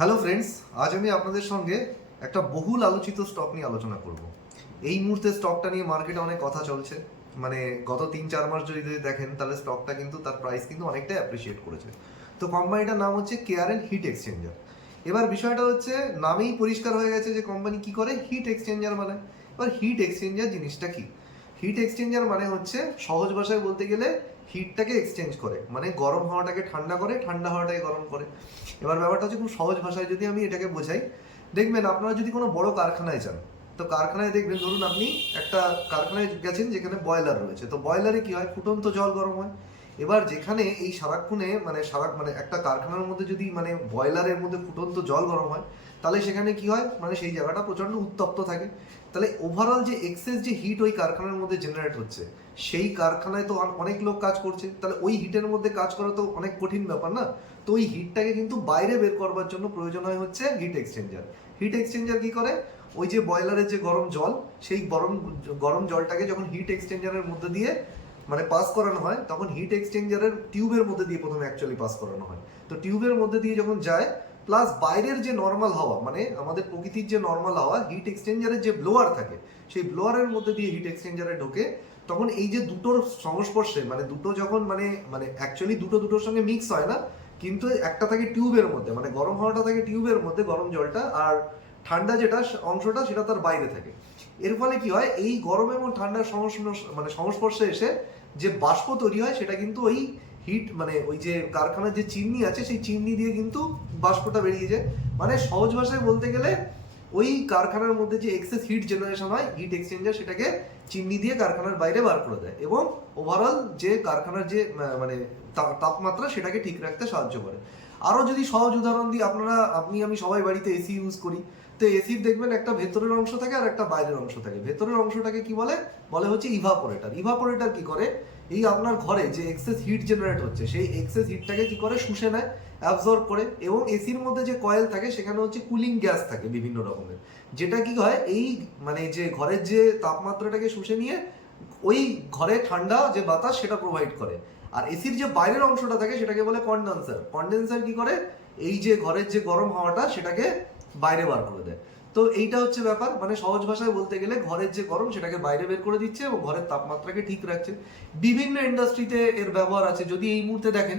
Hello friends, আজ আমি আপনাদের সঙ্গে একটা বহুল আলোচিত স্টক নিয়ে আলোচনা করব। এই মুহূর্তে স্টকটা নিয়ে মার্কেটে অনেক কথা চলছে। মানে গত 3-4 মাস যদি দেখেন তাহলে স্টকটা কিন্তু তার প্রাইস কিন্তু অনেকটাই অ্যাপ্রিসিয়েট করেছে। তো কোম্পানিটার নাম হচ্ছে কেআরএন হিট এক্সচেঞ্জার। এবার বিষয়টা হচ্ছে নামেই পরিষ্কার হয়ে গেছে যে কোম্পানি কি করে, হিট এক্সচেঞ্জার মানে। এবার হিট এক্সচেঞ্জার জিনিসটা কি? হিট এক্সচেঞ্জার মানে হচ্ছে সহজ ভাষায় বলতে গেলে হিটটাকে এক্সচেঞ্জ করে, মানে গরম হাওয়াটাকে ঠান্ডা করে, ঠান্ডা হাওয়াটাকে গরম করে। এবার ব্যাপারটা হচ্ছে খুব সহজ ভাষায় যদি আমি এটাকে বোঝাই, দেখবেন আপনারা যদি কোনো বড় কারখানায় যান, তো কারখানায় দেখবেন, ধরুন আপনি একটা কারখানায় গেছেন যেখানে বয়লার রয়েছে, তো বয়লারে কি হয়, ফুটন্ত জল গরম হয়। এবার যেখানে এই সারাক্ষণে মানে একটা কারখানার মধ্যে যদি মানে বয়লারের মধ্যে ফুটন্ত জল গরম হয়, তাহলে সেখানে কি হয়, মানে সেই জায়গাটা প্রচণ্ড উত্তপ্ত থাকে। তাহলে ওভারঅল যে এক্সেস যে হিট ওই কারখানার মধ্যে জেনারেট হচ্ছে, সেই কারখানায় তো অনেক লোক কাজ করছে, তাহলে ওই হিটের মধ্যে কাজ করা তো অনেক কঠিন ব্যাপার না। তো ওই হিটটাকে কিন্তু বাইরে বের করবার জন্য প্রয়োজন হয় হচ্ছে হিট এক্সচেঞ্জার। হিট এক্সচেঞ্জার কি করে, ওই যে বয়লারের যে গরম জল, সেই গরম গরম জলটাকে যখন হিট এক্সচেঞ্জারের মধ্যে দিয়ে মানে পাস করানো হয়, তখন হিট এক্সচেঞ্জারের টিউবের মধ্যে দিয়ে প্রথমে অ্যাকচুয়ালি পাস করানো হয়। তো টিউবের মধ্যে দিয়ে যখন যায়, প্লাস বাইরের যে নর্মাল হাওয়া, মানে আমাদের প্রকৃতির যে নর্মাল হাওয়া, হিট এক্সচেঞ্জারের যে ব্লোয়ার থাকে, সেই ব্লোয়ারের মধ্যে দিয়ে হিট এক্সচেঞ্জারে ঢোকে। তখন এই যে দুটোর সংস্পর্শে, মানে দুটো যখন মানে মানে অ্যাকচুয়ালি দুটোর সঙ্গে মিক্স হয় না, কিন্তু একটা থাকে টিউবের মধ্যে, মানে গরম হাওয়াটা থাকে টিউবের মধ্যে, গরম জলটা, আর ঠান্ডা যেটা অংশটা সেটা তার বাইরে থাকে। এর ফলে কি হয়, এই গরম এবং ঠান্ডার সংস্পর্শে এসে যে বাষ্প তৈরি হয়, সেটা কিন্তু ওই হিট মানে ওই যে কারখানার যে চিমনি আছে, সেই চিমনি দিয়ে কিন্তু বাষ্পটা বেরিয়ে যায়। মানে সহজ ভাষায় বলতে গেলে ওই কারখানার মধ্যে যে এক্সেস হিট জেনারেশন হয়, হিট এক্সচেঞ্জার সেটাকে চিমনি দিয়ে কারখানার বাইরে বার করে দেয়, এবং ওভারঅল যে কারখানার যে মানে তাপমাত্রা সেটাকে ঠিক রাখতে সাহায্য করে। আরও যদি সহজ উদাহরণ দিই, আমি সবাই বাড়িতে এসি ইউজ করি। তো এসির দেখবেন একটা ভেতরের অংশ থাকে আর একটা বাইরের অংশ থাকে। ভেতরের অংশটাকে কি বলে, বলে হচ্ছে ইভাপোরেটর। ইভাপোরেটর কি করে, এই আপনার ঘরে যে এক্সেস হিট জেনারেট হচ্ছে, সেই এক্সেস হিটটাকে কি করে শুষে নেয়, অ্যাবজর্ব করে। এবং এসির মধ্যে যে কয়েল থাকে, সেখানে হচ্ছে কুলিং গ্যাস থাকে বিভিন্ন রকমের, যেটা কি হয়, এই মানে যে ঘরের যে তাপমাত্রাটাকে শুষে নিয়ে ওই ঘরে ঠান্ডা যে বাতাস সেটা প্রোভাইড করে। আর এসির যে বাইরের অংশটা থাকে সেটাকে বলে কন্ডেন্সার। কন্ডেন্সার কি করে, এই যে ঘরের যে গরম হাওয়াটা সেটাকে বাইরে বার করে দেয়। তো এইটা হচ্ছে ব্যাপার, মানে সহজ ভাষায় বলতে গেলে ঘরের যে গরম সেটাকে বাইরে বের করে দিচ্ছে এবং ঘরের তাপমাত্রাকে ঠিক রাখছে। বিভিন্ন ইন্ডাস্ট্রিতে এর ব্যবহার আছে। যদি এই মুহূর্তে দেখেন,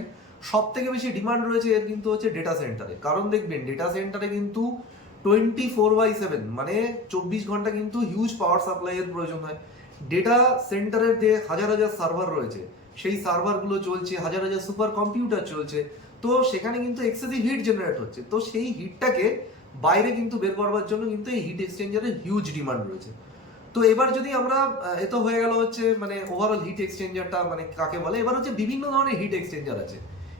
সব থেকে বেশি ডিমান্ড রয়েছে এর কিন্তু হচ্ছে ডেটা সেন্টারে। কারণ দেখবেন ডেটা সেন্টারে কিন্তু 24/7 মানে 24 ঘন্টা কিন্তু হিউজ পাওয়ার সাপ্লাই এর প্রয়োজন হয়। ডেটা সেন্টারের যে হাজার হাজার সার্ভার রয়েছে, সেই সার্ভারগুলো চলছে, হাজার হাজার সুপার কম্পিউটার চলছে। তো সেখানে কিন্তু এক্সেসিভ হিট জেনারেট হচ্ছে। তো সেই হিটটাকে বাইরে কিন্তু বের করবার জন্য কিন্তু এই হিট এক্সচেঞ্জারের হিউজ ডিমান্ড রয়েছে। তো এবার যদি আমরা এ তো হয়ে গেল হচ্ছে মানে ওভারঅল হিট এক্সচেঞ্জারটা মানে কাকে বলে। এবার হচ্ছে বিভিন্ন ধরনের হিট এক্সচেঞ্জার আছে।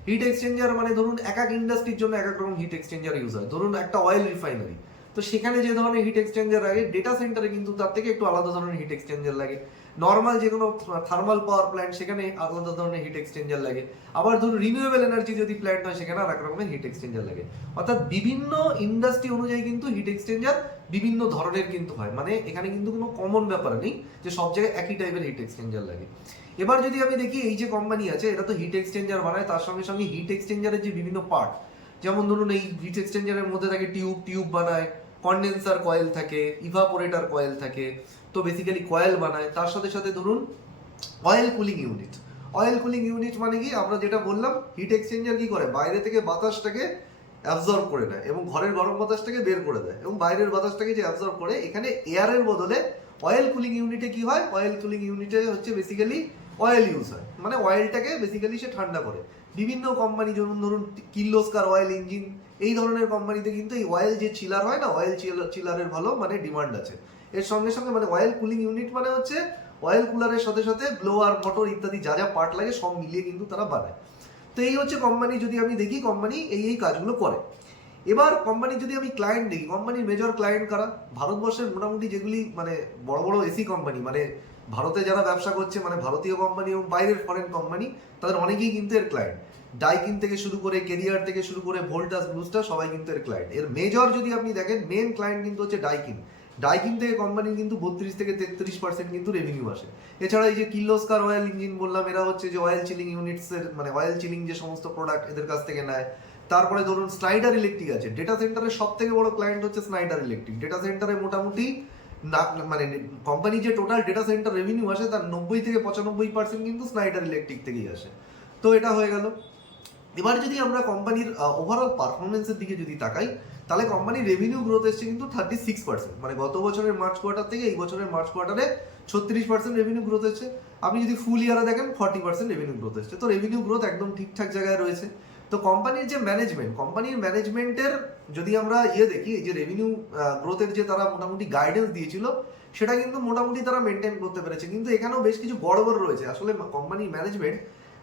হিট এক্সচেঞ্জার মানে ধরুন এক এক ইন্ডাস্ট্রির জন্য এক এক রকম হিট এক্সচেঞ্জার ইউজ হয়। ধরুন একটা অয়েল রিফাইনারি, তো সেখানে যে ধরনের হিট এক্সচেঞ্জার লাগে, ডেটা সেন্টারে কিন্তু তার থেকে একটু আলাদা ধরনের হিট এক্সচেঞ্জার লাগে। নর্মাল যে কোনো থার্মাল পাওয়ার প্ল্যান্ট, সেখানে আলাদা ধরনের হিট এক্সচেঞ্জার লাগে। আবার ধরুন রিনিউয়েবল এনার্জি যদি প্ল্যান্ট হয়, সেখানে আর এক রকমের হিট এক্সচেঞ্জার লাগে। অর্থাৎ বিভিন্ন ইন্ডাস্ট্রি অনুযায়ী কিন্তু হিট এক্সচেঞ্জার বিভিন্ন ধরনের কিন্তু হয়। মানে এখানে কিন্তু কোনো কমন ব্যাপার নেই যে সব জায়গায় একই টাইপের হিট এক্সচেঞ্জার লাগে। এবার যদি আমি দেখি, এই যে কোম্পানি আছে, এটা তো হিট এক্সচেঞ্জার বানায়, তার সঙ্গে সঙ্গে হিট এক্সচেঞ্জারের যে বিভিন্ন পার্ট, যেমন ধরুন এই হিট এক্সচেঞ্জারের মধ্যে থাকে টিউব বানায়, কন্ডেন্সার কয়েল থাকে, ইভাপোরেটর কয়েল থাকে। তো বেসিক্যালি কয়েল বানায়। তার সাথে সাথে ধরুন oil cooling unit. Oil cooling unit মানে কি, আমরা যেটা বললাম, হিট এক্সচেঞ্জার কি করে, বাইরে থেকে বাতাসটাকে অ্যাবজর্ব করে নেয় এবং ঘরের গরম বাতাসটাকে বের করে দেয়, এবং বাইরের বাতাসটাকে যে অ্যাবজর্ব করে, এখানে এয়ারের বদলে অয়েল কুলিং ইউনিটে কি হয়, অয়েল কুলিং ইউনিটে হচ্ছে বেসিক্যালি অয়েল ইউজ হয়, মানে অয়েলটাকে বেসিক্যালি সে ঠান্ডা করে। বিভিন্ন কোম্পানি, যেমন ধরুন কির্লোস্কার অয়েল ইঞ্জিন, এই ধরনের কোম্পানিতে কিন্তু এই অয়েল যে চিলার হয় না, অয়েল চিলারের ভালো মানে ডিমান্ড আছে। এর সঙ্গে সঙ্গে মানে অয়েল কুলিং ইউনিট মানে হচ্ছে অয়েল কুলারের সাথে সাথে ব্লোয়ার, মোটর ইত্যাদি যা যা পার্ট লাগে সব মিলিয়ে কিন্তু তারা বানায়। তো এই হচ্ছে কোম্পানি। যদি আমি দেখি কোম্পানি এই কাজগুলো করে। এবার কোম্পানি যদি আমি ক্লায়েন্ট দেখি, কোম্পানির মেজর ক্লায়েন্ট কারা, ভারতবর্ষের মোটামুটি যেগুলি মানে বড় বড় এসি কোম্পানি, মানে ভারতে যারা ব্যবসা করছে, মানে ভারতীয় কোম্পানি এবং বাইরের ফরেন কোম্পানি, তাদের অনেকেই কিন্তু এর ক্লায়েন্ট। ডাইকিন থেকে শুরু করে, কেরিয়ার থেকে শুরু করে, ভোল্টাস, ব্লুস্টার, সবাই কিন্তু এর ক্লায়েন্ট। এর মেজর যদি আপনি দেখেন, মেন ক্লায়েন্ট কিন্তু হচ্ছে ডাইকিন। ডাইকিন থেকে কোম্পানির কিন্তু 32 থেকে 33% কিন্তু রেভিনিউ আসে। এছাড়া এই যে কির্লোস্কার অয়েল ইঞ্জিন বললাম, এরা হচ্ছে যে অয়েল চিলিং ইউনিটসের মানে অয়েল চিলিং যে সমস্ত প্রোডাক্ট এদের কাছ থেকে নেয়। তারপরে ধরুন স্নাইডার ইলেকট্রিক আছে, ডেটা সেন্টারের সব থেকে বড় ক্লায়েন্ট হচ্ছে স্নাইডার ইলেকট্রিক। ডেটা সেন্টারে মোটামুটি না মানে কোম্পানি যে টোটাল ডেটা সেন্টার রেভিনিউ আসে তার 90 থেকে 95% কিন্তু স্নাইডার ইলেকট্রিক থেকেই আসে। তো এটা হয়ে গেল। এবার যদি আমরা কোম্পানির ওভারঅল পারফরমেন্সের দিকে যদি তাকাই, তাহলে কোম্পানির রেভিনিউ গ্রোথ এসছে কিন্তু 36%, মানে গত বছরের মার্চ কোয়ার্টার থেকে এই বছরের মার্চ কোয়ার্টারে 36% রেভিনিউ গ্রোথ এসছে। আপনি যদি ফুল ইয়ারে দেখেন 40% রেভিনিউ গ্রোথ এসছে। তো রেভিনিউ গ্রোথ একদম ঠিকঠাক জায়গায় রয়েছে। তো কোম্পানির যে ম্যানেজমেন্ট, কোম্পানির ম্যানেজমেন্টের যদি আমরা দেখি, এই যে রেভিনিউ গ্রোথের যে তারা মোটামুটি গাইডেন্স দিয়েছিল সেটা কিন্তু মোটামুটি তারা মেনটেন করতে পেরেছে। কিন্তু এখানেও বেশ কিছু গড়বড় রয়েছে। আসলে কোম্পানির ম্যানেজমেন্ট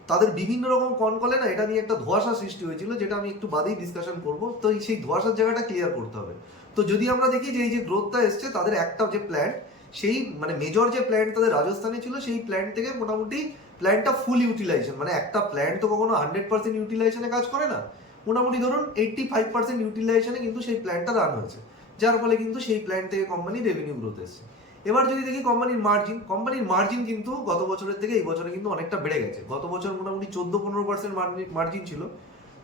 তাদের বিভিন্ন রকম কনকলে না এটা নিয়ে একটা ধোঁয়াশা সৃষ্টি হয়েছিল, যেটা আমি একটু বাদেই ডিসকাশন করব। তো সেই ধোঁয়াশার জায়গাটা ক্লিয়ার করতে হবে। তো যদি আমরা দেখি যে এই যে গ্রোথটা এসছে, তাদের একটা যে প্ল্যান্ট, সেই মানে মেজর যে প্ল্যান্ট তাদের রাজস্থানে ছিল, সেই প্ল্যান্ট থেকে মোটামুটি প্ল্যান্টটা ফুল ইউটিলাইজেশন, মানে একটা প্ল্যান্ট তো কখনো 100% ইউটিলাইজেশনে কাজ করে না, মোটামুটি ধরুন 85% ইউটিলাইজেশনে কিন্তু সেই প্ল্যান্টটা রান হয়েছে, যার ফলে কিন্তু সেই প্ল্যান্ট থেকে কোম্পানি রেভিনিউ গ্রোথ এসছে। এবার যদি দেখি কোম্পানির মার্জিন কিন্তু গত বছরের থেকে এই বছরে কিন্তু অনেকটা বেড়ে গেছে। গত বছর মোটামুটি 14-15% মার্জিন ছিল,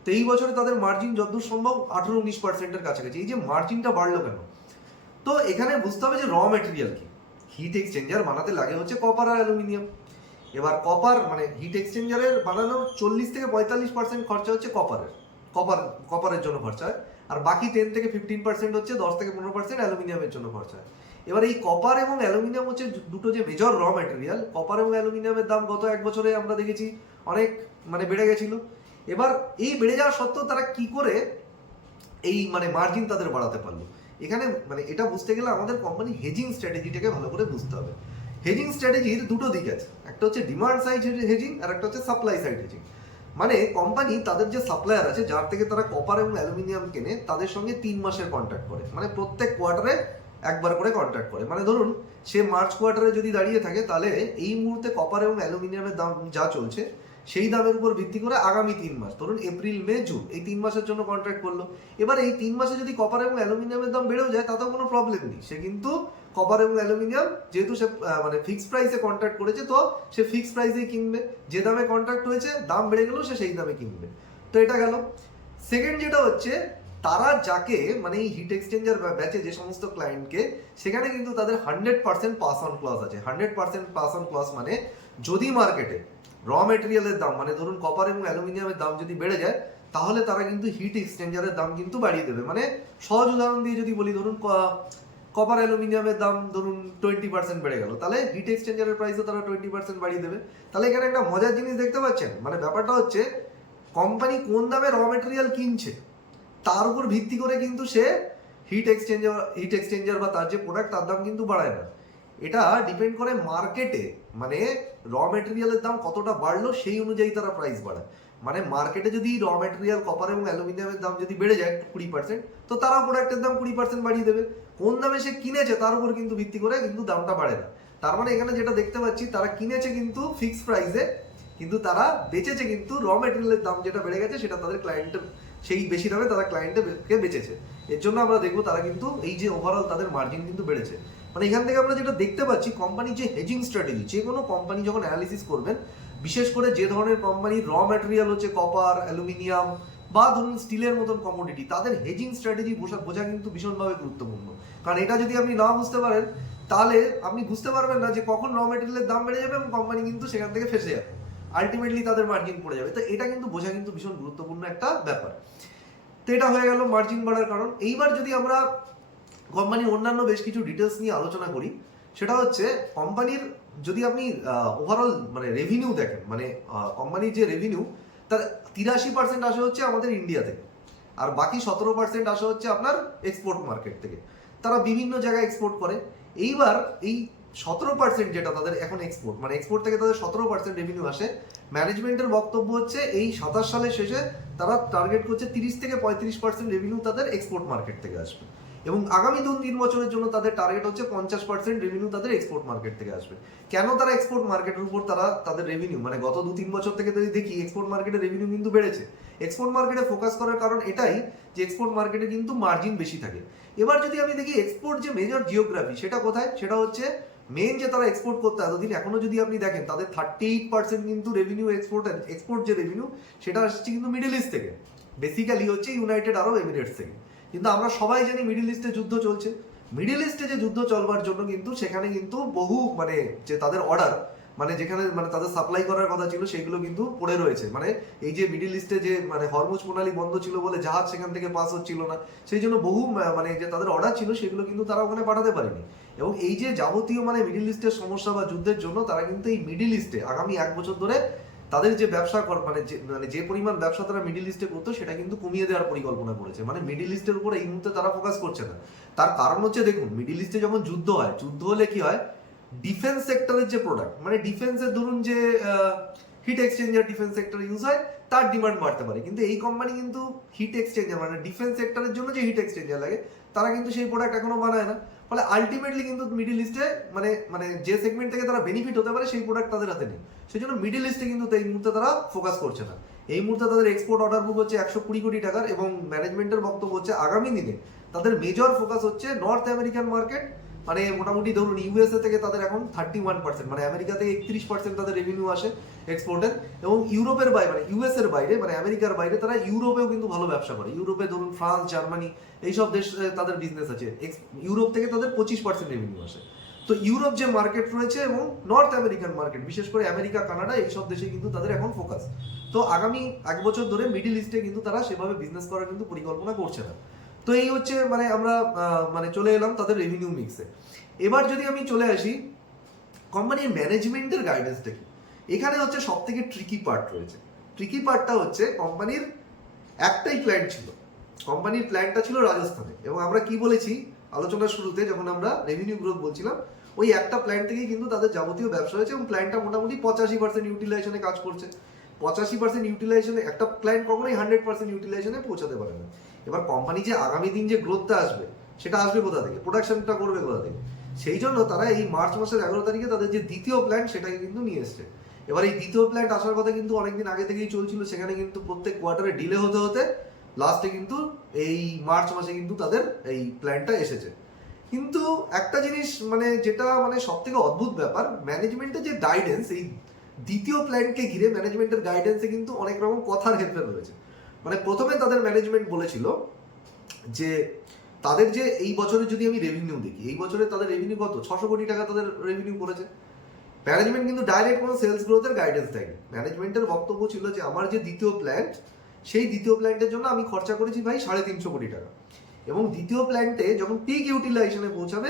তো এই বছরে তাদের মার্জিন যতদূর সম্ভব 18-19%-এর কাছাকাছি। এই যে মার্জিনটা বাড়লো কেন? তো এখানে বুঝতে হবে যে র মেটেরিয়াল কি। হিট এক্সচেঞ্জার বানাতে লাগে হচ্ছে কপার আর অ্যালুমিনিয়াম। এবার কপার মানে হিট এক্সচেঞ্জারের বানানোর 40-45% খরচা হচ্ছে কপারের জন্য খরচা হয়, আর বাকি 10-15% হচ্ছে 10-15% অ্যালুমিনিয়ামের জন্য খরচা হয়। এবার এই কপার এবং অ্যালুমিনিয়াম হচ্ছে দুটো যে মেজর র ম্যাটেরিয়াল। কপার এবং অ্যালুমিনিয়ামের দাম গত এক বছরে আমরা দেখেছি অনেক মানে বেড়ে গেছিল। এবার এই বেড়ে যাওয়া সত্ত্বেও তারা কি করে এই মানে মার্জিন তাদের বাড়াতে পারলো? এখানে মানে এটা বুঝতে গেলে আমাদের কোম্পানি হেজিং স্ট্র্যাটেজিটাকে ভালো করে বুঝতে হবে। হেজিং স্ট্র্যাটেজির দুটো দিক আছে, একটা হচ্ছে ডিমান্ড সাইড হেজিং আর একটা হচ্ছে সাপ্লাই সাইড হেজিং। মানে কোম্পানি তাদের যে সাপ্লায়ার আছে, যার থেকে তারা কপার এবং অ্যালুমিনিয়াম কেনে, তাদের সঙ্গে 3 মাসের কন্ট্রাক্ট করে, মানে প্রত্যেক কোয়ার্টারে একবার করে কন্ট্রাক্ট করে। মানে ধরুন সে মার্চ কোয়ার্টারে যদি দাঁড়িয়ে থাকে, তাহলে এই মুহূর্তে কপার এবং অ্যালুমিনিয়ামের দাম যা চলছে সেই দামের উপর ভিত্তি করে আগামী 3 মাস, ধরুন এপ্রিল মে জুন, এই 3 মাসের জন্য কন্ট্রাক্ট করলো। এবার এই 3 মাসে যদি কপার এবং অ্যালুমিনিয়ামের দাম বেড়েও যায়, তাতেও কোনো প্রবলেম নেই। সে কিন্তু কপার এবং অ্যালুমিনিয়াম যেহেতু সে মানে ফিক্সড প্রাইসে কন্ট্রাক্ট করেছে, তো সে ফিক্সড প্রাইসেই কিনবে। যে দামে কন্ট্রাক্ট হয়েছে, দাম বেড়ে গেলেও সে সেই দামে কিনবে। তো এটা গেল। সেকেন্ড যেটা হচ্ছে, তারা যাকে মানে এই হিট এক্সচেঞ্জার ব্যাচে যে সমস্ত ক্লায়েন্টকে, সেখানে কিন্তু তাদের 100% পাস অন ক্লজ আছে। 100% পাস অন ক্লজ মানে যদি মার্কেটে র মেটেরিয়ালের দাম মানে ধরুন কপার এবং অ্যালুমিনিয়ামের দাম যদি বেড়ে যায়, তাহলে তারা কিন্তু হিট এক্সচেঞ্জারের দাম কিন্তু বাড়িয়ে দেবে। মানে সহজ উদাহরণ দিয়ে যদি বলি, ধরুন কপার অ্যালুমিনিয়ামের দাম ধরুন 20% বেড়ে গেল, তাহলে হিট এক্সচেঞ্জারের প্রাইসও তারা 20% বাড়িয়ে দেবে। তাহলে এখানে একটা মজার জিনিস দেখতে পাচ্ছেন, মানে ব্যাপারটা হচ্ছে কোম্পানি কোন দামে র মেটেরিয়াল কিনছে তার উপর ভিত্তি করে কিন্তু সে হিট এক্সচেঞ্জার বা তার যে প্রোডাক্ট তার দাম কিন্তু বাড়ায় না। এটা ডিপেন্ড করে মার্কেটে, মানে র মেটেরিয়ালের দাম কতটা বাড়লো সেই অনুযায়ী তারা প্রাইস বাড়ায়। মানে মার্কেটে যদি র মেটেরিয়াল কপার এবং অ্যালুমিনিয়ামের দাম যদি বেড়ে যায় 20%, তো তারা প্রোডাক্টের দাম 20% বাড়িয়ে দেবে। কোন দামে সে কিনেছে তার উপর কিন্তু ভিত্তি করে কিন্তু দামটা বাড়ে না। তার মানে এখানে যেটা দেখতে পাচ্ছি, তারা কিনেছে কিন্তু ফিক্সড প্রাইসে, কিন্তু তারা বেচেছে কিন্তু র মেটেরিয়ালের দাম যেটা বেড়ে গেছে সেটা তাদের ক্লায়েন্টের সেই বেশি দামে তারা ক্লায়েন্টকে বেচেছে। এর জন্য আমরা দেখবো তারা কিন্তু এই যে ওভারঅল তাদের মার্জিন কিন্তু বেড়েছে। মানে এখান থেকে আমরা যেটা দেখতে পাচ্ছি, কোম্পানির যে হেজিং স্ট্র্যাটেজি, যে কোনো কোম্পানি যখন অ্যানালিসিস করবেন, বিশেষ করে যে ধরনের কোম্পানির র ম্যাটেরিয়াল হচ্ছে কপার, অ্যালুমিনিয়াম বা ধরুন স্টিলের মতন কমোডিটি, তাদের হেজিং স্ট্র্যাটেজি বোঝা কিন্তু ভীষণভাবে গুরুত্বপূর্ণ। কারণ এটা যদি আপনি না বুঝতে পারেন, তাহলে আপনি বুঝতে পারবেন না যে কখন র ম্যাটেরিয়ালের দাম বেড়ে যাবে এবং কোম্পানি কিন্তু সেখান থেকে ফেসে যাবে, আলটিমেটলি তাদের মার্জিন পড়ে যাবে। তো এটা কিন্তু বোঝা কিন্তু ভীষণ গুরুত্বপূর্ণ একটা ব্যাপার। তো এটা হয়ে গেল মার্জিন বাড়ার কারণ। এইবার যদি আমরা কোম্পানির অন্যান্য বেশ কিছু ডিটেলস নিয়ে আলোচনা করি, সেটা হচ্ছে কোম্পানির যদি আপনি ওভারঅল মানে রেভিনিউ দেখেন, মানে কোম্পানির যে রেভিনিউ তার 83% আসে হচ্ছে আমাদের ইন্ডিয়া থেকে, আর বাকি 17% আসে হচ্ছে আপনার এক্সপোর্ট মার্কেট থেকে। তারা বিভিন্ন জায়গায় এক্সপোর্ট করে। এইবার এই 17% যেটা তাদের এখন এক্সপোর্ট, মানে এক্সপোর্ট থেকে তাদের 17% রেভিনিউ আসে। ম্যানেজমেন্টের বক্তব্য হচ্ছে এই 27 সালের শেষে তারা টার্গেট করছে 30-35% রেভিনিউ তাদের এক্সপোর্ট মার্কেট থেকে আসবে, এবং আগামী 2-3 বছরের জন্য তাদের টার্গেট হচ্ছে 50% রেভিনিউ তাদের এক্সপোর্ট মার্কেট থেকে আসবে। কেন তারা এক্সপোর্ট মার্কেটের উপর তাদের রেভিনিউ, মানে গত 2-3 বছর থেকে যদি দেখি এক্সপোর্ট মার্কেটের রেভিনিউ কিন্তু বেড়েছে। এক্সপোর্ট মার্কেটে ফোকাস করার কারণ এটাই যে এক্সপোর্ট মার্কেটে কিন্তু মার্জিন বেশি থাকে। এবার যদি আমি দেখি এক্সপোর্ট যে মেজর জিওগ্রাফি সেটা কোথায়, সেটা হচ্ছে মেন যে তারা এক্সপোর্ট করতে এতদিন, এখনো যদি আপনি দেখেন তাদের 38% কিন্তু রেভিনিউ এক্সপোর্ট যে রেভিনিউ সেটা আসছে কিন্তু মিডল ইস্ট থেকে। বেসিক্যালি হচ্ছে ইউনাইটেড আরব এমিরেটস থেকে। কিন্তু আমরা সবাই জানি মিডল ইস্টে যুদ্ধ চলছে। মিডল ইস্টে যে যুদ্ধ চলবার জন্য কিন্তু সেখানে কিন্তু বহু মানে যে তাদের অর্ডার মানে যেখানে মানে তাদের সাপ্লাই করার কথা ছিল সেগুলো কিন্তু পড়ে রয়েছে। মানে এই যে মিডল ইস্টে যে মানে হরমুজ প্রণালী বন্ধ ছিল বলে জাহাজ সেখান থেকে পাস হচ্ছিল না, সেই জন্য বহু মানে যে তাদের অর্ডার ছিল সেগুলো কিন্তু তারা ওখানে পাঠাতে পারেনি। এবং এই যে যাবতীয় মানে মিডল ইস্টের সমস্যা বা যুদ্ধের জন্য তারা কিন্তু এই মিডল ইস্টে আগামী 1 বছর ধরে তাদের যে ব্যবসা মানে যে পরিমাণ ব্যবসা তারা মিডল ইস্টে করতো সেটা কিন্তু কমিয়ে দেওয়ার পরিকল্পনা করেছে। মানে মিডল ইস্টের উপর এই মুহূর্তে তারা ফোকাস করছে না। তার কারণ হচ্ছে দেখুন, মিডল ইস্টে যখন যুদ্ধ হয়, যুদ্ধ হলে কি হয়, ডিফেন্স সেক্টরের যে প্রোডাক্ট মানে ডিফেন্সের ধরুন যে হিট এক্সচেঞ্জার ডিফেন্স সেক্টরে ইউজ হয় তার ডিমান্ড বাড়তে পারে। কিন্তু এই কোম্পানি কিন্তু হিট এক্সচেঞ্জার মানে ডিফেন্স সেক্টরের জন্য যে হিট এক্সচেঞ্জার লাগে তারা কিন্তু সেই প্রোডাক্ট এখনো বানায় না। ফলে আলটিমেটলি কিন্তু মিডল ইস্টে মানে মানে যে সেগমেন্ট থেকে তারা বেনিফিট হতে পারে সেই প্রোডাক্ট তাদের হাতে নেই। সেই জন্য মিডল ইস্টে কিন্তু এই মুহূর্তে তারা ফোকাস করছে না। এই মুহূর্তে তাদের এক্সপোর্ট অর্ডার বুক হচ্ছে 120 কোটি টাকার এবং ম্যানেজমেন্টের বক্তব্য হচ্ছে আগামী দিনে তাদের মেজর ফোকাস হচ্ছে নর্থ আমেরিকান মার্কেট। মানে মোটামুটি ধরুন ইউএসএ থেকে তাদের এখন 31%, মানে আমেরিকা থেকে 31% তাদের রেভিনিউ আসে এক্সপোর্টের। এবং ইউরোপের বাইরে মানে ইউএস এর বাইরে মানে আমেরিকার বাইরে তারা ইউরোপেও কিন্তু ভালো ব্যবসা করে। ইউরোপে ধরুন ফ্রান্স, জার্মানি এইসব দেশ তাদের বিজনেস আছে। ইউরোপ থেকে তাদের 25% রেভিনিউ আসে। তো ইউরোপ যে মার্কেট রয়েছে এবং নর্থ আমেরিকান মার্কেট বিশেষ করে আমেরিকা, কানাডা এইসব দেশে কিন্তু তাদের এখন ফোকাস। তো আগামী 1 বছর ধরে মিডল ইস্টে কিন্তু তারা সেভাবে বিজনেস করার কিন্তু পরিকল্পনা করছে না। তো এই হচ্ছে মানে আমরা মানে চলে এলাম তাদের রেভিনিউ মিক্সে। এবার যদি আমি চলে আসি কোম্পানির ম্যানেজমেন্টের গাইডেন্সটা কি, এখানে হচ্ছে সব থেকে ট্রিকি পার্ট রয়েছে। ট্রিকি পার্টটা হচ্ছে কোম্পানির একটাই প্ল্যান ছিল, কোম্পানির প্ল্যানটা ছিল রাজস্থানে। এবং আমরা কি বলেছি আলোচনার শুরুতে যখন আমরা রেভিনিউ গ্রোথ বলছিলাম, ওই একটা প্ল্যান থেকেই কিন্তু তাদের যাবতীয় ব্যবসা হয়েছে এবং প্ল্যানটা মোটামুটি 85% ইউটিলাইজেশনে কাজ করছে। 85% ইউটিলাইজেশনে একটা প্ল্যান কখনোই 100% ইউটিলাইজেশনে পৌঁছাতে পারে না। এবার কোম্পানি যে আগামী দিন যে গ্রোথটা আসবে সেটা আসবে কোথা থেকে, প্রোডাকশনটা করবে কোথা থেকে, সেই জন্য তারা এই মার্চ মাসের 11 তারিখে তাদের যে দ্বিতীয় প্ল্যান সেটাকে কিন্তু নিয়ে এসছে। এবার এই দ্বিতীয় প্ল্যান আসার কথা কিন্তু অনেকদিন আগে থেকেই চলছিল, সেখানে কিন্তু প্রত্যেক কোয়ার্টারে ডিলে হতে হতে লাস্টে কিন্তু এই মার্চ মাসে কিন্তু তাদের এই প্ল্যানটা এসেছে। কিন্তু একটা জিনিস মানে যেটা মানে সব থেকে অদ্ভুত ব্যাপার, ম্যানেজমেন্টের যে গাইডেন্স এই দ্বিতীয় প্ল্যানকে ঘিরে ম্যানেজমেন্টের গাইডেন্সে কিন্তু অনেক রকম কথার হেরফের রয়েছে। মানে প্রথমে তাদের ম্যানেজমেন্ট বলেছিল যে তাদের যে এই বছরে যদি আমি রেভিনিউ দেখি, এই বছরে তাদের রেভিনিউ কত, 600 কোটি টাকা তাদের রেভিনিউ করেছে। ম্যানেজমেন্ট কিন্তু ডাইরেক্ট কোনো সেলস গ্রোথের গাইডেন্স দেয়নি। ম্যানেজমেন্টের বক্তব্য ছিল যে আমার যে দ্বিতীয় প্ল্যান সেই দ্বিতীয় প্ল্যান্টের জন্য আমি খরচা করেছি ভাই 350 কোটি টাকা, এবং দ্বিতীয় প্ল্যান্টে যখন পিক ইউটিলাইজেশনে পৌঁছাবে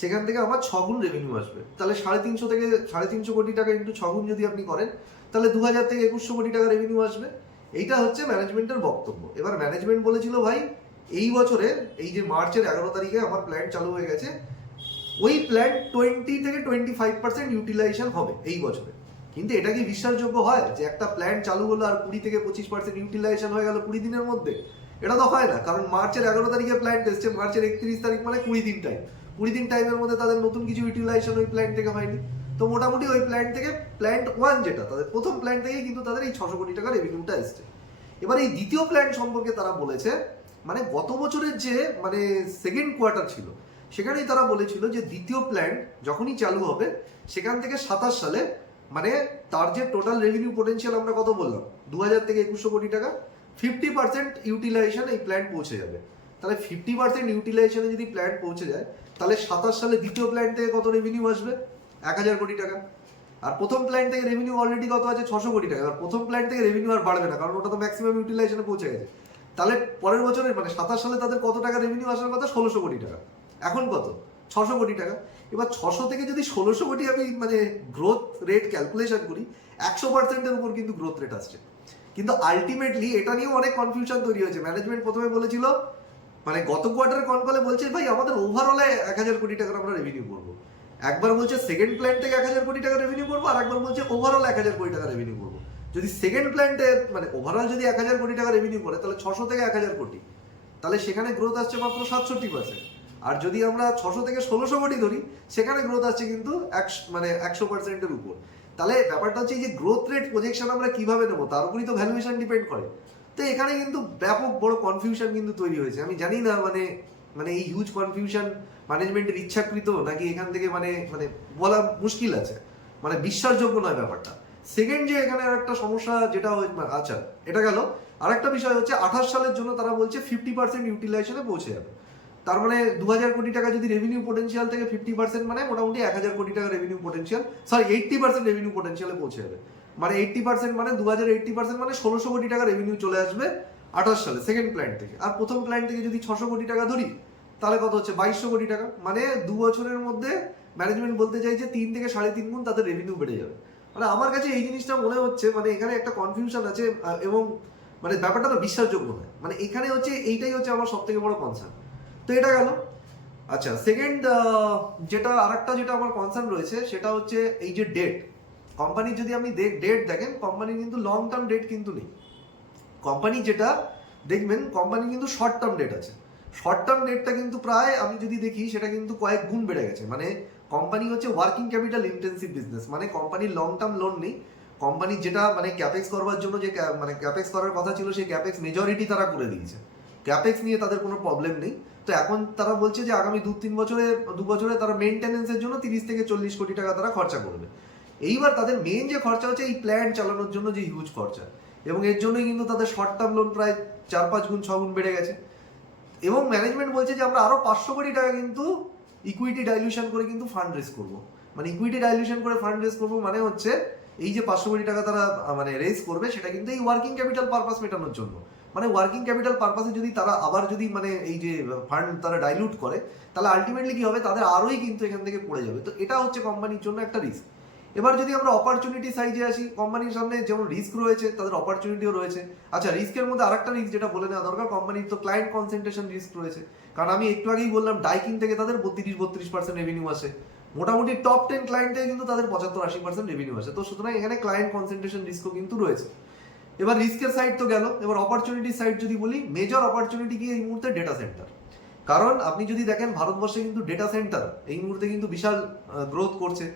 সেখান থেকে আমার 6 গুণ রেভিনিউ আসবে। তাহলে 350 থেকে 350 কোটি টাকা ইন্টু 6 গুণ যদি আপনি করেন তাহলে 2000 থেকে 2100 কোটি টাকা রেভিনিউ আসবে। এইটা হচ্ছে ম্যানেজমেন্টের বক্তব্য। এবার ম্যানেজমেন্ট বলেছিল ভাই এই বছরে এই যে মার্চের 11 তারিখে আমার প্ল্যান চালু হয়ে গেছে, ওই প্ল্যান 20 থেকে 25% ইউটিলাইজেশন হবে এই বছরে। কিন্তু এটা কি বিশ্বাসযোগ্য হয় যে একটা প্ল্যান চালু হলো আর 20 থেকে 25% ইউটিলাইজেশন হয়ে গেল 20 দিনের মধ্যে? এটা তো হয় না, কারণ মার্চের 11 তারিখে প্ল্যান এসছে, মার্চের 31 তারিখ মানে 20 দিন টাইম। 20 দিন টাইমের মধ্যে তাদের নতুন কিছু ইউটিলাইজেশন ওই প্ল্যান থেকে হয়নি। তো মোটামুটি ওই প্ল্যান থেকে প্ল্যান্ট 1 যেটা তাদের প্রথম প্ল্যান থেকেই কিন্তু তাদের এই 600 কোটি টাকা রেভিনিউটা এসছে। এবার এই দ্বিতীয় প্ল্যান সম্পর্কে তারা বলেছে মানে গত বছরের যে মানে সেকেন্ড কোয়ার্টার ছিল সেখানেই তারা বলেছিল যে দ্বিতীয় প্ল্যান যখনই চালু হবে সেখান থেকে 27 সালে মানে তার যে টোটাল রেভিনিউ পোটেনশিয়াল আমরা কত বললাম 2000 থেকে 2100 কোটি টাকা, 50% ইউটিলাইজেশন এই প্ল্যান্ট পৌঁছে যাবে। তাহলে 50% ইউটিলাইজেশনে যদি প্ল্যান্ট পৌঁছে যায় তাহলে 27 সালে দ্বিতীয় প্ল্যান্ট থেকে কত রেভিনিউ আসবে, 1000 কোটি টাকা। আর প্রথম প্ল্যান্ট থেকে রেভিনিউ অলরেডি কত আছে, 600 কোটি টাকা। আর প্রথম প্ল্যান্ট থেকে রেভিনিউ আর বাড়বে না, কারণ ওটা তো ম্যাক্সিমাম ইউটিলাইজেশনে পৌঁছে গেছে। তাহলে পরের বছরে মানে 27 সালে তাদের কত টাকা রেভিনিউ আসার কথা, 1600 কোটি টাকা। এখন কত, 600 কোটি টাকা। এবার 600 থেকে যদি 1600 কোটি আমি মানে গ্রোথ রেট ক্যালকুলেশন করি, 100%-এর উপর কিন্তু গ্রোথ রেট আসছে। কিন্তু আলটিমেটলি এটা নিয়েও অনেক কনফিউশন তৈরি হয়েছে। ম্যানেজমেন্ট প্রথমে বলেছিল মানে গত কোয়ার্টারের কনকলে বলছে ভাই আমাদের ওভারঅলে 1000 কোটি টাকার আমরা রেভিনিউ করবো। একবার বলছে সেকেন্ড প্ল্যান থেকে 1000 কোটি টাকা রেভিনিউ করবো, আর একবার বলছে ওভারঅল 1000 কোটি টাকা রেভিনিউ করবো। যদি সেকেন্ড প্ল্যান্টে মানে ওভারঅল যদি 1000 কোটি টাকা রেভিনিউ করে তাহলে 600 থেকে 1000 কোটি, তাহলে সেখানে গ্রোথ আসছে মাত্র 67%। আর যদি আমরা 600 থেকে 1600 কোটি ধরি সেখানে গ্রোথ আসছে কিন্তু মানে 100%-এর উপর। তাহলে ব্যাপারটা হচ্ছে যে গ্রোথ রেট প্রজেকশন আমরা কিভাবে নেবো তার উপরই তো ভ্যালুয়েশন ডিপেন্ড করে। তো এখানে কিন্তু ব্যাপক বড় কনফিউশন কিন্তু তৈরি হয়েছে। আমি জানি না মানে মানে এই হিউজ কনফিউশন ম্যানেজমেন্টের ইচ্ছাকৃত নাকি এখান থেকে মানে মানে বলা মুশকিল আছে, মানে বিশ্বাসযোগ্য নয় ব্যাপারটা। সেকেন্ড যে এখানে আর একটা সমস্যা যেটা আচ্ছা এটা গেল। আর একটা বিষয় হচ্ছে 28 সালের জন্য তারা বলছে 50% ইউটিলাইজেশনে পৌঁছে যাবে। তার মানে 2000 কোটি টাকা যদি রেভিনিউ পোটেনশিয়াল থেকে 50% মানে মোটামুটি 1000 কোটি টাকা রেভিনিউ পোটেনশিয়াল, সরি 80% রেভিনিউ পোটেনশিয়ালে পৌঁছে যাবে। মানে 80% মানে 2080% মানে 1600 কোটি টাকা রেভিনিউ চলে আসবে 28 সালে সেকেন্ড প্ল্যান্ট থেকে। আর প্রথম প্ল্যান্ট থেকে যদি 600 কোটি টাকা ধরি তাহলে কত হচ্ছে 2200 কোটি টাকা। মানে 2 বছরের মধ্যে ম্যানেজমেন্ট বলতে চাইছে 3 থেকে 3.5 গুণ তাদের রেভিনিউ বেড়ে যাবে। মানে আমার কাছে এই জিনিসটা মনে হচ্ছে মানে এখানে একটা কনফিউশন আছে এবং মানে ব্যাপারটা তো বিশ্বাসযোগ্য নয়। মানে এখানে হচ্ছে এইটাই হচ্ছে আমার সব থেকে বড় কনসার্ন। তো এটা গেল। আচ্ছা সেকেন্ড যেটা আরেকটা যেটা আমার কনসার্ন রয়েছে সেটা হচ্ছে এই যে ডেট। কোম্পানির যদি আপনি ডেট দেখেন, কোম্পানির কিন্তু লং টার্ম ডেট কিন্তু নেই। কোম্পানি যেটা দেখবেন কোম্পানি কিন্তু শর্ট টার্ম ডেট আছে। শর্ট টার্ম ডেটটা কিন্তু প্রায় আমি যদি দেখি সেটা কিন্তু কয়েক গুণ বেড়ে গেছে। মানে কোম্পানি হচ্ছে ওয়ার্কিং ক্যাপিটাল ইন্টেন্সিভ বিজনেস, মানে কোম্পানির লং টার্ম লোন নেই। কোম্পানি যেটা মানে ক্যাপেক্স করবার জন্য যে মানে ক্যাপেক্স করার কথা ছিল সেই ক্যাপেক্স মেজরিটি তারা করে দিয়েছে। ক্যাপেক্স নিয়ে তাদের কোনো প্রবলেম নেই। তো এখন তারা বলছে যে আগামী 2 বছরে তারা মেনটেনেন্সের জন্য 30 থেকে 40 কোটি টাকা তারা খরচা করবে। এইবার তাদের মেন যে খরচা হচ্ছে এই প্ল্যান্ট চালানোর জন্য যে হিউজ খরচা, এবং এর জন্যই কিন্তু তাদের শর্ট টার্ম লোন প্রায় 4-5 গুণ 6 গুণ বেড়ে গেছে। এবং ম্যানেজমেন্ট বলছে যে আমরা আরো 500 কোটি টাকা কিন্তু ইকুইটি ডাইলিউশন করে কিন্তু ফান্ড রেজ করবো। মানে ইকুইটি ডাইলিউশন করে ফান্ড রেজ করবো মানে হচ্ছে এই যে 500 কোটি টাকা তারা মানে রেজ করবে সেটা কিন্তু এই ওয়ার্কিং ক্যাপিটাল পারপাস মেটানোর জন্য। মানে ওয়ার্কিং ক্যাপিটাল পারপাসে যদি তারা আবার যদি মানে এই যে ফান্ড তারা ডাইলুট করে তাহলে আলটিমেটলি কি হবে, তাদের আরোই কিন্তু এখান থেকে পড়ে যাবে। তো এটা হচ্ছে কোম্পানির জন্য একটা রিস্ক। এবার যদি আমরা অপরচুনিটি সাইজে আসি, কোম্পানির সামনে যেমন রিস্ক রয়েছে তাদের অপরচুনিটিও রয়েছে। আচ্ছা রিস্কের মধ্যে আরেকটা রিস্ক যেটা বলে নেওয়া দরকার, কোম্পানির তো ক্লায়েন্ট কনসেন্ট্রেশন রিস্ক রয়েছে। কারণ আমি একটু আগেই বললাম ডাইকিং থেকে তাদের 32-32% রেভিনিউ আসে। মোটামুটি টপ 10 ক্লায়েন্টে কিন্তু তাদের 75-80% রেভিনিউ আসে। তো সুতরাং এখানে ক্লায়েন্ট কনসেন্ট্রেশন রিস্কও কিন্তু রয়েছে। এবার রিস্কের সাইড তো গেল, এবার অপরচুনিটি সাইড যদি বলি, মেজর অপরচুনিটি কি এই মুহূর্তে ডেটা সেন্টার। কারণ আপনি যদি দেখেন ভারতবর্ষে কিন্তু ডেটা সেন্টার এই মুহূর্তে কিন্তু বিশাল গ্রোথ করছে।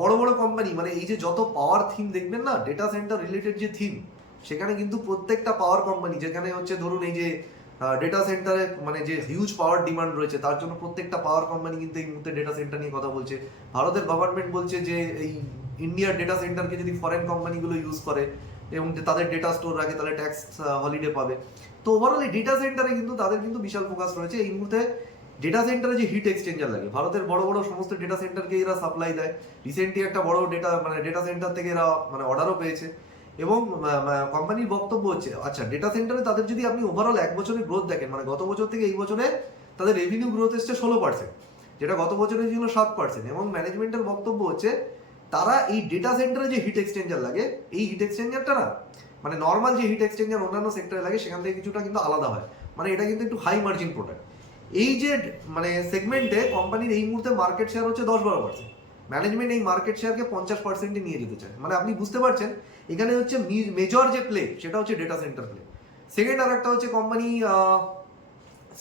বড় বড় কোম্পানি মানে এই যে যত পাওয়ার থিম দেখবেন না, ডেটা সেন্টার রিলেটেড যে থিম, সেখানে কিন্তু প্রত্যেকটা পাওয়ার কোম্পানি যেখানে হচ্ছে ধরুন এই যে ডেটা সেন্টারে মানে যে হিউজ পাওয়ার ডিমান্ড রয়েছে তার জন্য প্রত্যেকটা পাওয়ার কোম্পানি কিন্তু এই মুহূর্তে ডেটা সেন্টার নিয়ে কথা বলছে। ভারতের গভর্নমেন্ট বলছে যে এই ইন্ডিয়ার ডেটা সেন্টারকে যদি ফরেন কোম্পানিগুলো ইউজ করে এবং তাদের ডেটা স্টোর রাখে তাহলে ট্যাক্স হলিডে পাবে। তো ওভারঅল এই ডেটা সেন্টারে কিন্তু তাদের কিন্তু বিশাল ফোকাস রয়েছে। এই মুহূর্তে ডেটা সেন্টারে যে হিট এক্সচেঞ্জার লাগে, ভারতের বড় বড় সমস্ত ডেটা সেন্টারকে এরা সাপ্লাই দেয়। রিসেন্টলি একটা বড় ডেটা সেন্টার থেকে এরা মানে অর্ডারও পেয়েছে। এবং কোম্পানির বক্তব্য হচ্ছে আচ্ছা ডেটা সেন্টারে তাদের যদি আপনি ওভারঅল 1 বছরের গ্রোথ দেখেন, মানে গত বছর থেকে এই বছরে তাদের রেভিনিউ গ্রোথ এসছে 16%, যেটা গত বছরে ছিল 7%। এবং ম্যানেজমেন্টের বক্তব্য হচ্ছে তারা এই ডেটা সেন্টারে যে হিট এক্সচেঞ্জার লাগে, এই হিট এক্সচেঞ্জারটা না মানে নর্মাল যে হিট এক্সচেঞ্জার অন্যান্য সেক্টরে লাগে সেখান থেকে কিছুটা কিন্তু আলাদা হয়। মানে এটা কিন্তু একটু হাই মার্জিন প্রোডাক্ট। এই যে মানে সেগমেন্টে কোম্পানির এই মুহূর্তে মার্কেট শেয়ার হচ্ছে 10-12%। ম্যানেজমেন্ট এই মার্কেট শেয়ারকে 50%-এ নিয়ে যেতে চায়। মানে আপনি বুঝতে পারছেন এখানে হচ্ছে মেজর যে প্লে সেটা হচ্ছে ডেটা সেন্টার প্লে। সেকেন্ড আর একটা হচ্ছে কোম্পানি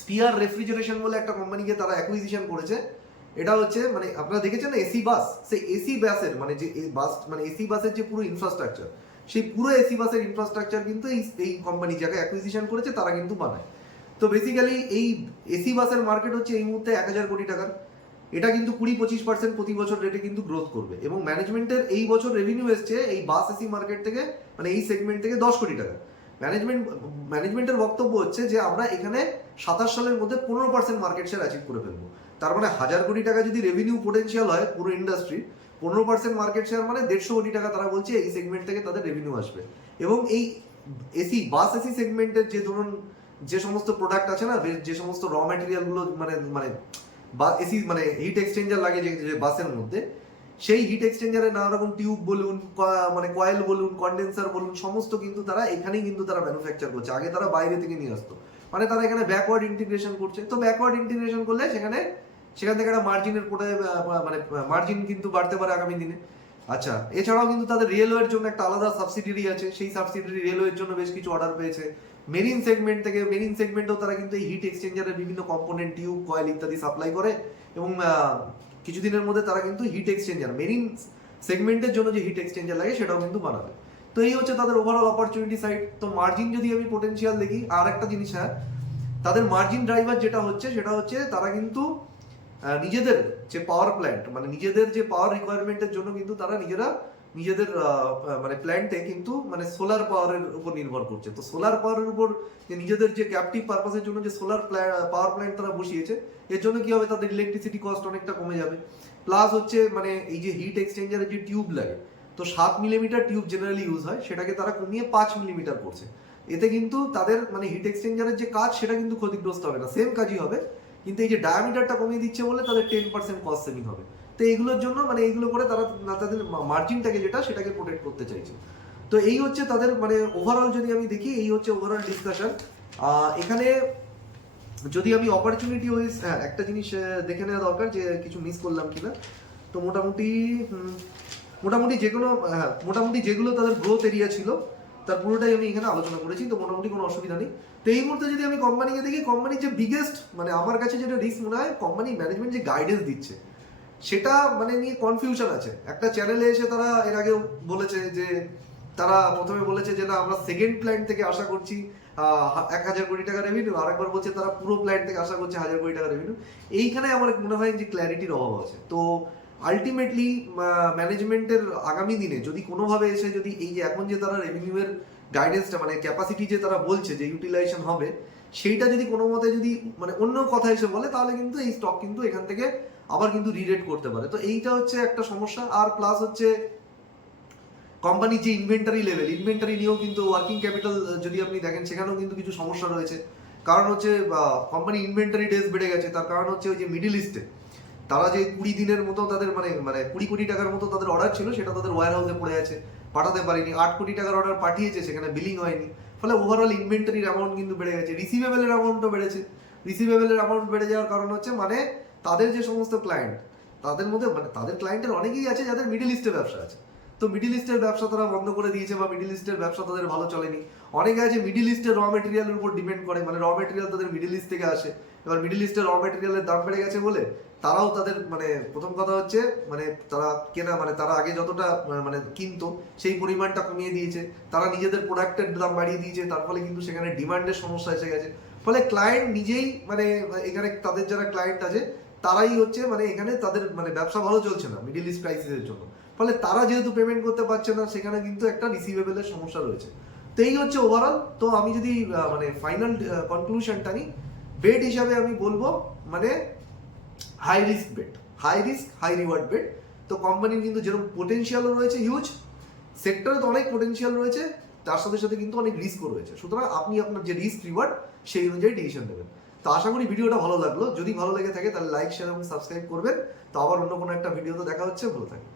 স্পিয়ার রেফ্রিজারেশন বলে একটা কোম্পানিকে তারা অ্যাকুইজিশন করেছে। এটা হচ্ছে মানে আপনারা দেখেছেন না এসি বাস, সেই এসি বাসের মানে যে বাস মানে এসি বাসের যে পুরো ইনফ্রাস্ট্রাকচার, সেই পুরো এসি বাসের ইনফ্রাস্ট্রাকচার কিন্তু এই কোম্পানি যাকে অ্যাকুইজিশন করেছে তারা কিন্তু বানায়। তো বেসিক্যালি এই এসি বাসের মার্কেট হচ্ছে এই মুহূর্তে 1000 কোটি টাকার। এটা কিন্তু 20-25% প্রতি বছর রেটে কিন্তু গ্রোথ করবে। এবং ম্যানেজমেন্টের এই বছর রেভিনিউ এসছে এই বাস এসি মার্কেট থেকে মানে এই সেগমেন্ট থেকে 10 কোটি টাকা। ম্যানেজমেন্টের বক্তব্য হচ্ছে যে আমরা এখানে 27 সালের মধ্যে 15% মার্কেট শেয়ার অ্যাচিভ করে ফেলবো। তার মানে 1000 কোটি টাকা যদি রেভিনিউ পোটেনশিয়াল হয় পুরো ইন্ডাস্ট্রি, 15% মার্কেট শেয়ার মানে 150 কোটি টাকা তারা বলছে এই সেগমেন্ট থেকে তাদের রেভিনিউ আসবে। এবং এই বাস এসি সেগমেন্টের যে ধরুন যে সমস্ত প্রোডাক্ট আছে না, যে সমস্ত র ম্যাটেরিয়ালগুলো মানে মানে বা এসি মানে হিট এক্সচেঞ্জার লাগে যে বাসের মধ্যে, সেই হিট এক্সচেঞ্জারে নানা রকম টিউব বলুন মানে কয়েল বলুন কন্ডেন্সার বলুন সমস্ত কিন্তু তারা এখানেই কিন্তু তারা ম্যানুফ্যাকচার করছে। আগে তারা বাইরে থেকে নিয়ে আসতো, মানে তারা এখানে ব্যাকওয়ার্ড ইন্টিগ্রেশন করছে। তো ব্যাকওয়ার্ড ইন্টিগ্রেশন করলে সেখান থেকে একটা মার্জিনের মানে মার্জিন কিন্তু বাড়তে পারে আগামী দিনে। আচ্ছা এছাড়াও কিন্তু তাদের রেলওয়ের জন্য একটা আলাদা সাবসিডিয়ারি আছে, সেই সাবসিডিয়ারি রেলওয়ের জন্য বেশ কিছু অর্ডার পেয়েছে। মেরিন সেগমেন্ট থেকে, মেরিন সেগমেন্টেও তারা কিন্তু এই হিট এক্সচেঞ্জারের বিভিন্ন কম্পোনেন্ট টিউব কয়েল ইত্যাদি সাপ্লাই করে। এবং কিছুদিনের মধ্যে তারা কিন্তু হিট এক্সচেঞ্জার মেরিন সেগমেন্টের জন্য যে হিট এক্সচেঞ্জার লাগে সেটাও কিন্তু বানাবে। তো এই হচ্ছে তাদের ওভারঅল অপরচুনিটি সাইড। তো মার্জিন যদি আমি পোটেনশিয়াল দেখি, আর একটা জিনিস হ্যাঁ, তাদের মার্জিন ড্রাইভার যেটা হচ্ছে সেটা হচ্ছে তারা কিন্তু নিজেদের যে পাওয়ার প্ল্যান্ট মানে নিজেদের যে পাওয়ার রিকোয়ারমেন্টের জন্য কিন্তু তারা নিজেরা নিজেদের মানে প্ল্যান্টে কিন্তু মানে সোলার পাওয়ারের উপর নির্ভর করছে। তো সোলার পাওয়ারের উপর যে নিজেদের যে ক্যাপটিভ পারপাসের জন্য যে সোলার পাওয়ার প্ল্যান্ট তারা বসিয়েছে, এর জন্য কি হবে, তাদের ইলেকট্রিসিটি কস্ট অনেকটা কমে যাবে। প্লাস হচ্ছে মানে এই যে হিট এক্সচেঞ্জারের যে টিউব লাগে, তো 7 মিলিমিটার টিউব জেনারেলি ইউজ হয়, সেটাকে তারা কমিয়ে 5 মিলিমিটার করছে। এতে কিন্তু তাদের মানে হিট এক্সচেঞ্জারের যে কাজ সেটা কিন্তু ক্ষতিগ্রস্ত হবে না, সেম কাজই হবে, কিন্তু এই যে ডায়ামিটারটা কমিয়ে দিচ্ছে বলে তাদের 10% কস্ট সেভিং হবে। তো এইগুলোর জন্য মানে এইগুলো করে তারা তাদের মার্জিনটাকে যেটা সেটাকে প্রোটেক্ট করতে চাইছে। তো এই হচ্ছে তাদের মানে ওভারঅল যদি আমি দেখি, এই হচ্ছে ওভারঅল ডিসকাশন। এখানে যদি আমি অপরচুনিটি ওয়াইজ একটা জিনিস দেখে নেওয়া দরকার যে কিছু মিস করলাম কিনা। তো মোটামুটি যেগুলো মোটামুটি যেগুলো তাদের গ্রোথ এরিয়া ছিল তার পুরোটাই আমি এখানে আলোচনা করেছি, তো মোটামুটি কোনো অসুবিধা নেই। তো এই মুহূর্তে যদি আমি কোম্পানিকে দেখি, কোম্পানির যে বিগেস্ট মানে আমার কাছে যেটা রিস্ক মনে হয়, কোম্পানি ম্যানেজমেন্ট যে গাইডেন্স দিচ্ছে সেটা মানে নিয়ে কনফিউশন আছে। একটা চ্যানেলে এসে তারা এর আগে বলেছে যে তারা প্রথমে বলেছে যে না আমরা সেকেন্ড প্ল্যান্ট থেকে আশা করছি 1,000 কোটি টাকা রেভিনিউ, আর একবার বলছে তারা পুরো প্ল্যান্ট থেকে আশা করছে 1,000 কোটি টাকা রেভিনিউ। এইখানে আমার মনে হয় যে ক্ল্যারিটির অভাব আছে। তো আলটিমেটলি ম্যানেজমেন্টের আগামী দিনে যদি কোনোভাবে এসে যদি এই যে এখন যে তারা রেভিনিউয়ের গাইডেন্সটা মানে ক্যাপাসিটি যে তারা বলছে যে ইউটিলাইজেশন হবে, সেইটা যদি কোনো মতে যদি মানে অন্য কথা এসে বলে, তাহলে কিন্তু এই স্টক কিন্তু এখান থেকে আবার কিন্তু রিরেট করতে পারে। তো এইটা হচ্ছে একটা সমস্যা। আর প্লাস হচ্ছে কোম্পানির যে ইনভেন্টারি লেভেল, ইনভেন্টারি নিয়েও কিন্তু ওয়ার্কিং ক্যাপিটাল যদি আপনি দেখেন সেখানেও কিন্তু কিছু সমস্যা রয়েছে। কারণ হচ্ছে কোম্পানি ইনভেন্টারি ডেজ বেড়ে গেছে, তার কারণ হচ্ছে ওই যে মিডিল ইস্টে তারা যে 20 দিনের মতো তাদের মানে 20 কোটি টাকার মতো তাদের অর্ডার ছিল, সেটা তাদের ওয়্যার হাউসে পড়ে আছে, পাঠাতে পারেনি। 8 কোটি টাকার অর্ডার পাঠিয়েছে, সেখানে বিলিং হয়নি, ফলে ওভারঅল ইনভেন্টারির অ্যামাউন্ট কিন্তু বেড়ে গেছে। রিসিভেবলের অ্যামাউন্টও বেড়েছে। রিসিভেবলের অ্যামাউন্ট বেড়ে যাওয়ার কারণ হচ্ছে মানে তাদের যে সমস্ত ক্লায়েন্ট, তাদের মধ্যে মানে তাদের ক্লায়েন্টের অনেকেই আছে যাদের মিডিল ইস্টে ব্যবসা আছে। তো মিডিল ইস্টের ব্যবসা তারা বন্ধ করে দিয়েছে, বা মিডিল ইস্টের ব্যবসা তাদের ভালো চলেনি। অনেকে আছে মিডিল ইস্টের র মেটেরিয়ালের উপর ডিপেন্ড করে, মানে র মেটেরিয়াল তাদের মিডিল ইস্ট থেকে আসে। এবার মিডিল ইস্টের র মেটেরিয়ালের দাম বেড়ে গেছে বলে তারাও তাদের মানে প্রথম কথা হচ্ছে মানে তারা কেনা মানে তারা আগে যতটা মানে কিনতো সেই পরিমাণটা কমিয়ে দিয়েছে, তারা নিজেদের প্রোডাক্টের দাম বাড়িয়ে দিয়েছে, তার ফলে কিন্তু সেখানে ডিমান্ডের সমস্যা এসে গেছে। ফলে ক্লায়েন্ট নিজেই মানে এখানে তাদের যারা ক্লায়েন্ট আছে তারাই হচ্ছে মানে এখানে তাদের মানে ব্যবসা ভালো চলছে না মিডিল ইস্ট ক্রাইসিসের জন্য। ফলে তারা যেহেতু পেমেন্ট করতে পারছে না, সেখানে কিন্তু একটা রিসিভেবলের সমস্যা রয়েছে। তো এই হচ্ছে ওভারঅল। তো আমি যদি মানে ফাইনাল কনক্লুশনটা নিই, বেট হিসাবে আমি বলবো মানে high risk bet, high risk high reward bet. তো কোম্পানির কিন্তু যেরকম পোটেনশিয়ালও রয়েছে হিউজ, সেক্টরে তো অনেক পোটেনশিয়াল রয়েছে, তার সাথে সাথে কিন্তু অনেক রিস্কও রয়েছে। সুতরাং আপনি আপনার যে রিস্ক রিওয়ার্ড সেই অনুযায়ী ডিসিশন নেবেন। তো আশা করি ভিডিওটা ভালো লাগলো। যদি ভালো লেগে থাকে তাহলে লাইক শেয়ার এবং সাবস্ক্রাইব করবেন। তো আবার অন্য কোনো একটা ভিডিওতে দেখা হচ্ছে, ভালো থাকবেন।